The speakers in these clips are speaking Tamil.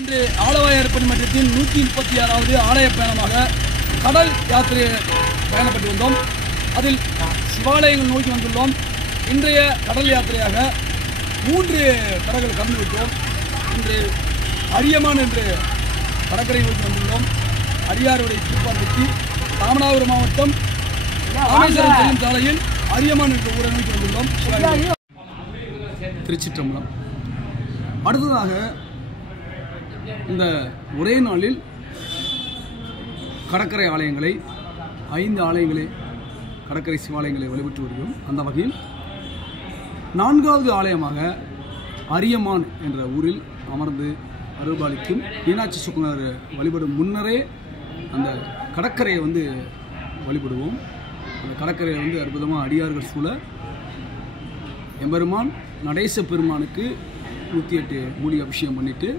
இன்று ஆலவாயப்பன் மன்றத்தின் 136வது ஆலய பயணமாக கடல் யாத்திரை பயணப்பட்டு வந்தோம். அதில் சிவாலயங்கள் நோக்கி வந்துள்ளோம். இன்றைய கடல் யாத்திரையாக 3 கடல்கள் கடந்து விட்டோம். இன்று அரியமான் என்று கடற்கரை நோக்கி வந்துள்ளோம். அரியாருடைய திருப்பார்வைக்கு ராமநாதபுரம் மாவட்டம் ராமேஸ்வரம் செல்லும் சாலையில் அரியமான் என்ற ஊரை நோக்கி வந்துள்ளோம். திருச்சிற்றம்பலம். அடுத்ததாக இந்த ஒரே நாளில் கடற்கரை ஆலயங்களை 5 ஆலயங்களை கடற்கரை சிவாலயங்களை வழிபட்டு வருகிறோம். அந்த வகையில் 4வது ஆலயமாக அரியமான் என்ற ஊரில் அமர்ந்து அருள்பாலிக்கும் மீனாட்சி சுக்குனர் வழிபடும் முன்னரே அந்த கடற்கரையை வழிபடுவோம். அந்த கடற்கரையை அற்புதமாக அடியார்கள் சூழ எம்பெருமான் நடேச பெருமானுக்கு 108 மூலிகை அபிஷேகம் பண்ணிட்டு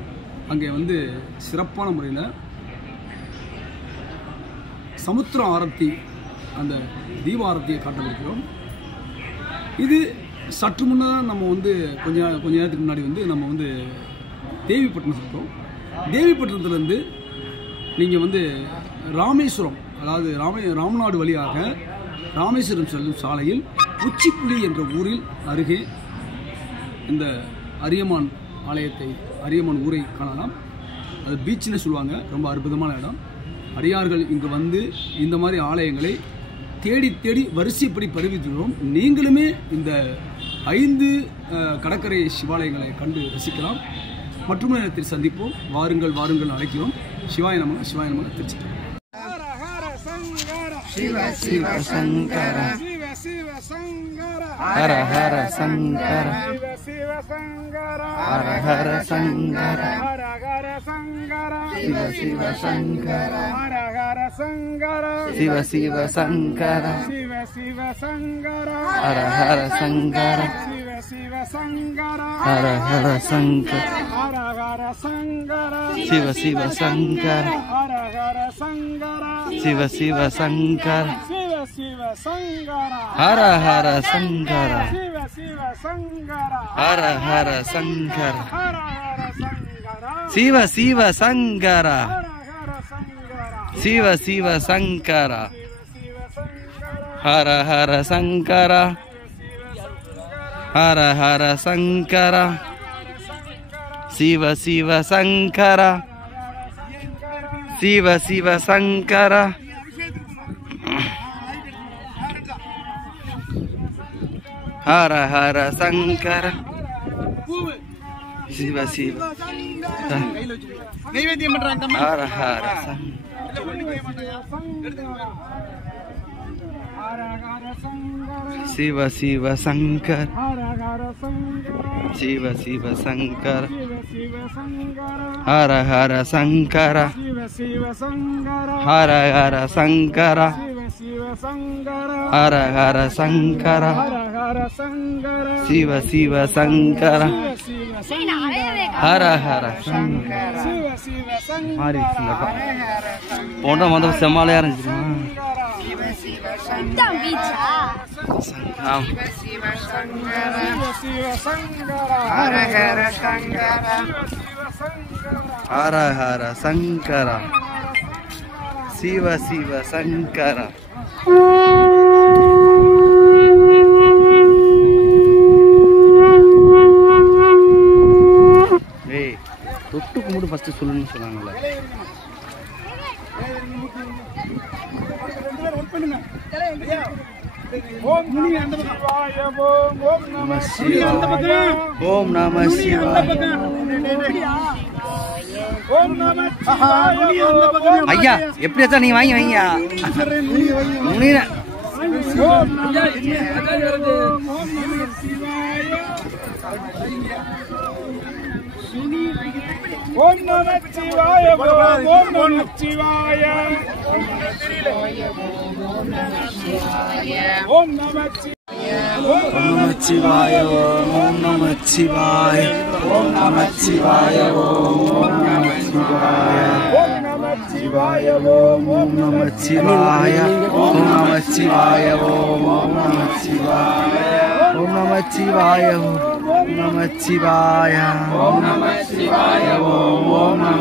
அங்கே சிறப்பான முறையில் சமுத்திர ஆரத்தி அந்த தீப ஆரத்தியை காட்டவிருக்கிறோம். இது சற்று முன்னதாக நம்ம கொஞ்ச நேரத்துக்கு முன்னாடி நம்ம தேவிப்பட்டினம் சொல்கிறோம். தேவிப்பட்டினத்துலேருந்து நீங்கள் ராமேஸ்வரம், அதாவது ராமநாடு வழியாக ராமேஸ்வரம் செல்லும் சாலையில் உச்சிப்புலி என்ற ஊரில் அருகே இந்த அரியமான் ஆலயத்தை, அரியமான் ஊரை காணலாம். அது பீச்சுன்னு சொல்லுவாங்க. ரொம்ப அற்புதமான இடம். அடியார்கள் இங்கு இந்த மாதிரி ஆலயங்களை தேடி தேடி வரிசைப்படி பரவித்துள்ளோம். நீங்களுமே இந்த 5 கடற்கரை சிவாலயங்களை கண்டு ரசிக்கலாம். மற்றும் நேரத்தில் சந்திப்போம். வாருங்கள் வாருங்கள் அழைக்கிறோம். சிவாய நமக, சிவாய நமக. திருச்சி. சிவ சிவ சங்கர சிவ சிவ சங்கர ஹர ஹர சங்கர சிவ சிவ சங்கர ஹர ஹர சங்கர ஹர ஹர சங்கர சிவ சிவ சங்கர ஹர ஹர சங்கர சிவ சிவ சங்கர சிவ சிவ சங்கர ஹர ஹர சங்கர சிவ சிவ சங்கர ஹர ஹர சங்கர ஹர ஹர சங்கர சிவ சிவ சங்கர ஹர ஹர சங்கர சிவ சிவ சங்கர சிவ சிவ சங்கர ஹர ஹர சங்கர சிவ சிவ சங்கர ஹர ஹர சங்கர ஹர ஹர சங்கர சிவ சிவ சங்கர சிவ சிவ சங்கர ஹர ஹர சங்கர ஹர ஹர சங்கர சிவ சிவ சங்கர சிவ சிவ சங்கர ஹர ஹர சங்கர சிவ சிவ நைவேத்தியம் பண்றாங்க. ஹர ஹர சிவ சிவ சங்கர சிவ சிவ சங்கர ஹர ஹர சங்கர ஹர ஹர சங்கர ஹர ஹர சங்கர சிவ சிவ சங்கர ஹர ஹர சங்கர மாறி போன மொதல் செம்மாலையா இருந்துச்சு. ஹர ஹர சங்கர சிவ சிவ சங்கர ஏய் தொட்டு கும்பிடு ஃபர்ஸ்ட் சொல்லணும்னு சொன்னாங்கல்ல. ஓம் நம சிவாய ஓம் நம சிவாய ஐயா எப்படியா நீங்க வாங்கி வைங்க. ஓம் நம சிவாய ஓம் நம சிவாய ஓம் நம சிவாய ஓம் நம சிவாய ஓம் நம சிவாய ஓம் நம சிவாய ஓம் நம சிவாய ஓம் நம சிவாய ஓம் நம சிவாய ஓம் நம சிவாய ஓம் நம சிவாய ஓம் நம சிவாய ஓம் நம சிவாய ஓம் நம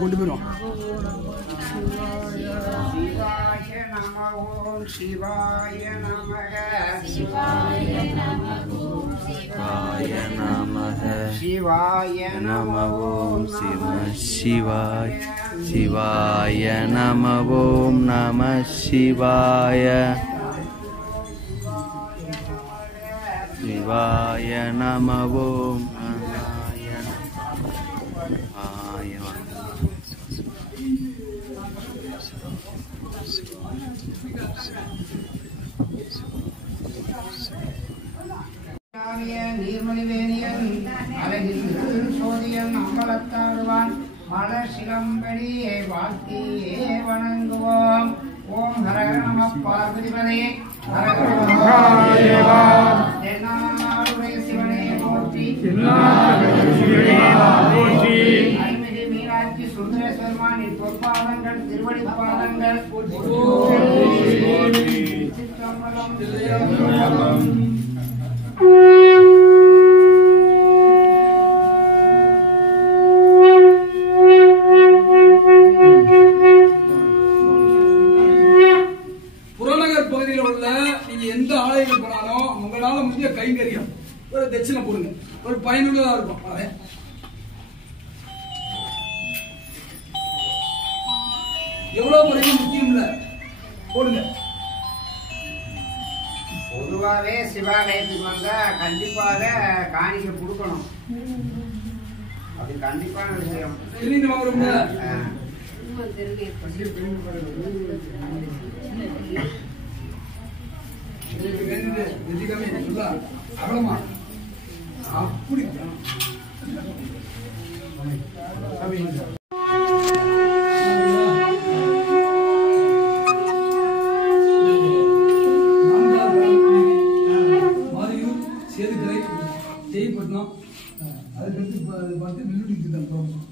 கொண்டு போயிடும். சிவாய நமக சிவாய நமக சிவாய நம ஓம் சிவ சிவாய சிவாய நம ஓம் நம சிவாய சிவாய நம ஓம் நீர்மொழிவேணியன் அழகில் சோதியன் அம்பலத்தாடுவான் பல சிலம்படியை வாழ்த்தியே வணங்குவோம். ஓம் ஹரஹர நம பார்வதிபதே தென்னாடுடைய சிவனே போற்றி அருள்மிகு மீனாட்சி சுந்தரேஸ்வரமானின் பொற்பாதங்கள் திருவடி பாதங்கள் சிற்றம்பலம் புறநகர் பகுதியில் உள்ள நீங்க எந்த ஆலயங்கள் போனாலும் உங்களால முடிஞ்ச கைங்கரியம் ஒரு தட்சிணை போடுங்க, ஒரு பயனுள்ளதா இருக்கும். எவ்வளவு முறையும் முக்கியம் இல்ல, போடுங்க. பொதுவாகவே சிவாலயத்துக்கு வந்தா கண்டிப்பாக காணிக்க கொடுக்கணும். அது கண்டிப்பான விஷயம். அப்படி செய்யப்பட்டோம். அதுக்கடுத்து பார்த்து வில்லுடிக்கு தான் போகணும்.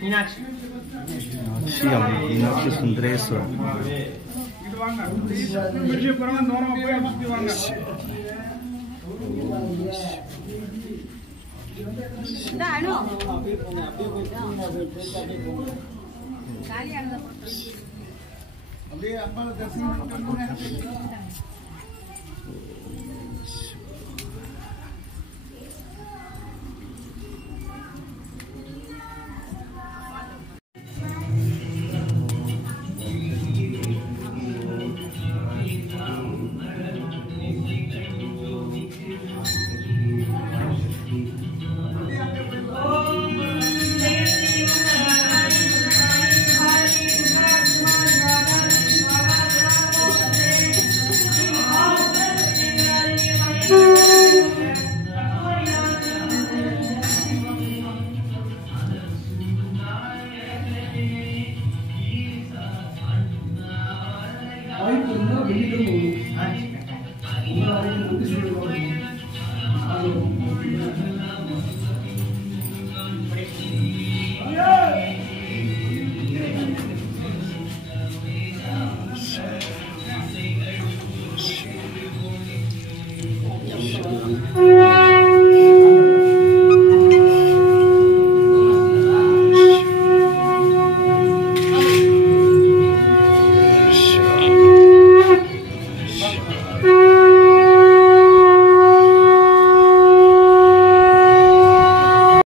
மீனாட்சி சுந்தரேஸ்வரர் அப்படியே அப்பா தரிசனம்